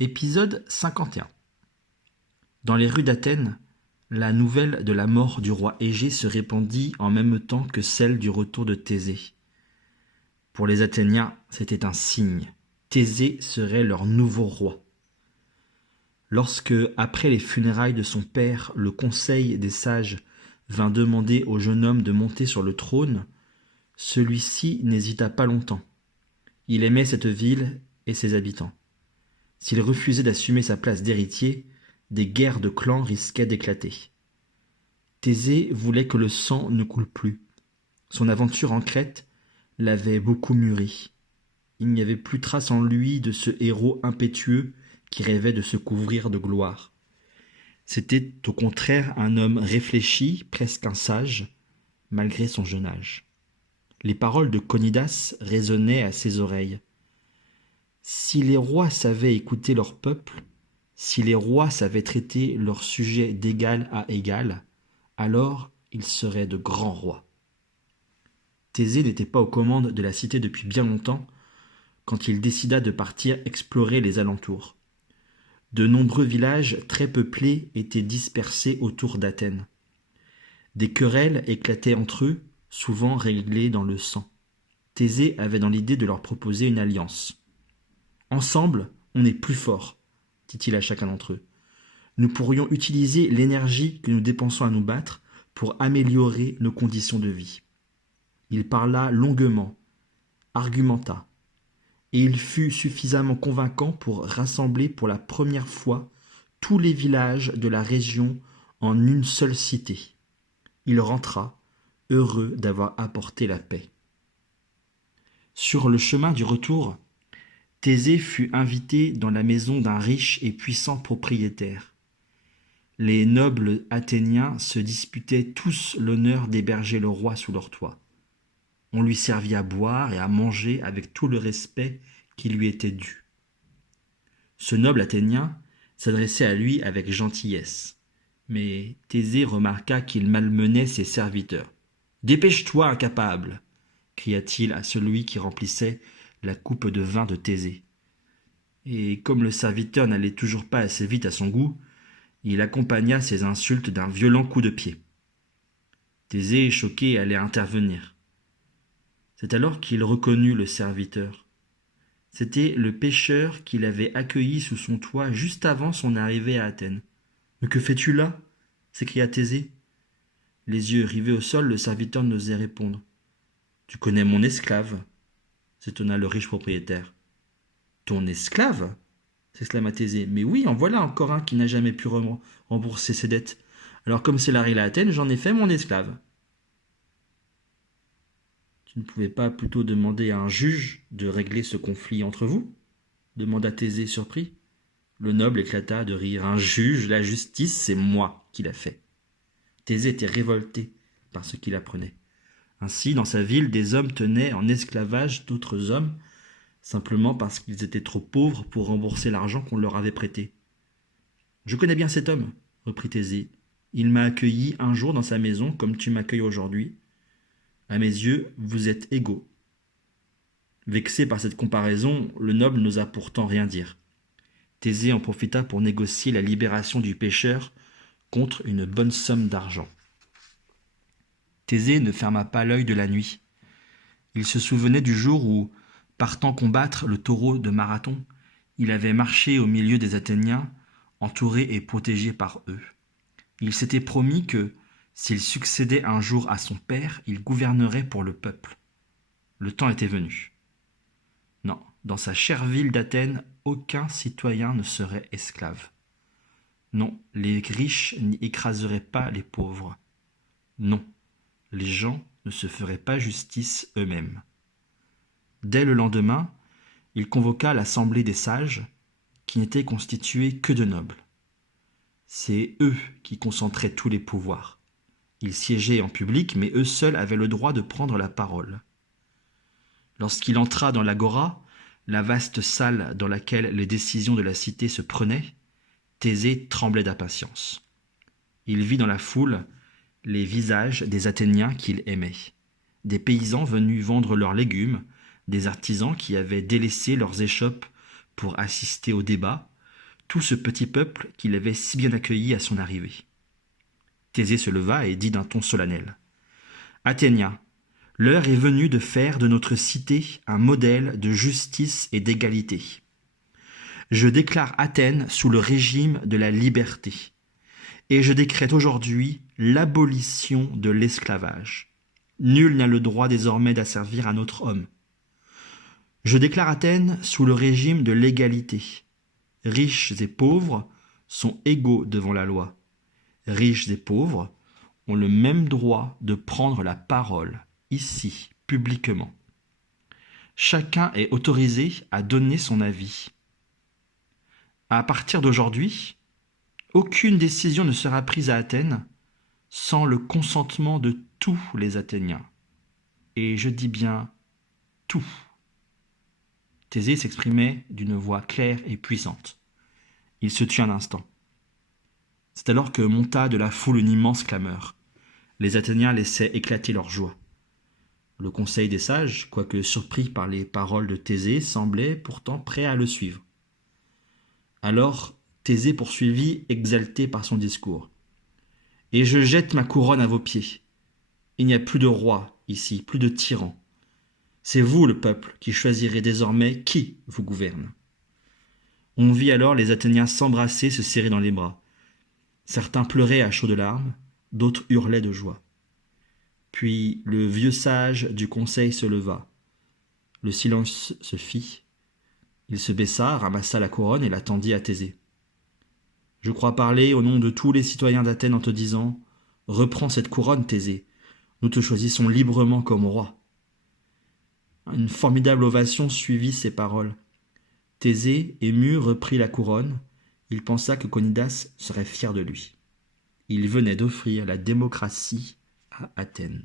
Épisode 51. Dans les rues d'Athènes, la nouvelle de la mort du roi Égée se répandit en même temps que celle du retour de Thésée. Pour les Athéniens, c'était un signe. Thésée serait leur nouveau roi. Lorsque, après les funérailles de son père, le conseil des sages vint demander au jeune homme de monter sur le trône, celui-ci n'hésita pas longtemps. Il aimait cette ville et ses habitants. S'il refusait d'assumer sa place d'héritier, des guerres de clans risquaient d'éclater. Thésée voulait que le sang ne coule plus. Son aventure en Crète l'avait beaucoup mûri. Il n'y avait plus trace en lui de ce héros impétueux qui rêvait de se couvrir de gloire. C'était au contraire un homme réfléchi, presque un sage, malgré son jeune âge. Les paroles de Conidas résonnaient à ses oreilles. Si les rois savaient écouter leur peuple, si les rois savaient traiter leurs sujets d'égal à égal, alors ils seraient de grands rois. Thésée n'était pas aux commandes de la cité depuis bien longtemps quand il décida de partir explorer les alentours. De nombreux villages très peuplés étaient dispersés autour d'Athènes. Des querelles éclataient entre eux, souvent réglées dans le sang. Thésée avait dans l'idée de leur proposer une alliance. « Ensemble, on est plus fort, dit-il à chacun d'entre eux. Nous pourrions utiliser l'énergie que nous dépensons à nous battre pour améliorer nos conditions de vie. » Il parla longuement, argumenta, et il fut suffisamment convaincant pour rassembler pour la première fois tous les villages de la région en une seule cité. Il rentra, heureux d'avoir apporté la paix. Sur le chemin du retour, Thésée fut invité dans la maison d'un riche et puissant propriétaire. Les nobles athéniens se disputaient tous l'honneur d'héberger le roi sous leur toit. On lui servit à boire et à manger avec tout le respect qui lui était dû. Ce noble athénien s'adressait à lui avec gentillesse, mais Thésée remarqua qu'il malmenait ses serviteurs. « Dépêche-toi, incapable !» cria-t-il à celui qui remplissait la coupe de vin de Thésée. Et comme le serviteur n'allait toujours pas assez vite à son goût, il accompagna ses insultes d'un violent coup de pied. Thésée, choqué, allait intervenir. C'est alors qu'il reconnut le serviteur. C'était le pêcheur qu'il avait accueilli sous son toit juste avant son arrivée à Athènes. « Mais que fais-tu là ?» s'écria Thésée. Les yeux rivés au sol, le serviteur n'osait répondre. « Tu connais mon esclave ?» s'étonna le riche propriétaire. « Ton esclave ?» s'exclama Thésée. « Mais oui, en voilà encore un qui n'a jamais pu rembourser ses dettes. Alors comme c'est la règle à Athènes, j'en ai fait mon esclave. » Tu ne pouvais pas plutôt demander à un juge de régler ce conflit entre vous ? Demanda Thésée surpris. Le noble éclata de rire. « Un juge, la justice, c'est moi qui l'a fait. » Thésée était révolté par ce qu'il apprenait. Ainsi, dans sa ville, des hommes tenaient en esclavage d'autres hommes, simplement parce qu'ils étaient trop pauvres pour rembourser l'argent qu'on leur avait prêté. « Je connais bien cet homme, » reprit Thésée. « Il m'a accueilli un jour dans sa maison comme tu m'accueilles aujourd'hui. À mes yeux, vous êtes égaux. » Vexé par cette comparaison, le noble n'osa pourtant rien dire. Thésée en profita pour négocier la libération du pêcheur contre une bonne somme d'argent. Thésée ne ferma pas l'œil de la nuit. Il se souvenait du jour où, partant combattre le taureau de Marathon, il avait marché au milieu des Athéniens, entouré et protégé par eux. Il s'était promis que, s'il succédait un jour à son père, il gouvernerait pour le peuple. Le temps était venu. Non, dans sa chère ville d'Athènes, aucun citoyen ne serait esclave. Non, les riches n'y écraseraient pas les pauvres. Non, les gens ne se feraient pas justice eux-mêmes. Dès le lendemain, il convoqua l'assemblée des sages, qui n'était constituée que de nobles. C'est eux qui concentraient tous les pouvoirs. Ils siégeaient en public, mais eux seuls avaient le droit de prendre la parole. Lorsqu'il entra dans l'agora, la vaste salle dans laquelle les décisions de la cité se prenaient, Thésée tremblait d'impatience. Il vit dans la foule les visages des Athéniens qu'il aimait, des paysans venus vendre leurs légumes, des artisans qui avaient délaissé leurs échoppes pour assister au débat, tout ce petit peuple qu'il avait si bien accueilli à son arrivée. Thésée se leva et dit d'un ton solennel : « Athéniens, l'heure est venue de faire de notre cité un modèle de justice et d'égalité. Je déclare Athènes sous le régime de la liberté, et je décrète aujourd'hui l'abolition de l'esclavage. Nul n'a le droit désormais d'asservir un autre homme. Je déclare Athènes sous le régime de l'égalité. Riches et pauvres sont égaux devant la loi. Riches et pauvres ont le même droit de prendre la parole, ici, publiquement. Chacun est autorisé à donner son avis. À partir d'aujourd'hui, aucune décision ne sera prise à Athènes sans le consentement de tous les Athéniens. Et je dis bien tous. Thésée s'exprimait d'une voix claire et puissante. Il se tut un instant. C'est alors que monta de la foule une immense clameur. Les Athéniens laissaient éclater leur joie. Le conseil des sages, quoique surpris par les paroles de Thésée, semblait pourtant prêt à le suivre. Alors Thésée poursuivit, exalté par son discours. « Et je jette ma couronne à vos pieds. Il n'y a plus de roi ici, plus de tyran. C'est vous, le peuple, qui choisirez désormais qui vous gouverne. » On vit alors les Athéniens s'embrasser, se serrer dans les bras. Certains pleuraient à chaudes larmes, d'autres hurlaient de joie. Puis le vieux sage du conseil se leva. Le silence se fit. Il se baissa, ramassa la couronne et la tendit à Thésée. « Je crois parler au nom de tous les citoyens d'Athènes en te disant : reprends cette couronne, Thésée. Nous te choisissons librement comme roi. » Une formidable ovation suivit ces paroles. Thésée, ému, reprit la couronne. Il pensa que Conidas serait fier de lui. Il venait d'offrir la démocratie à Athènes.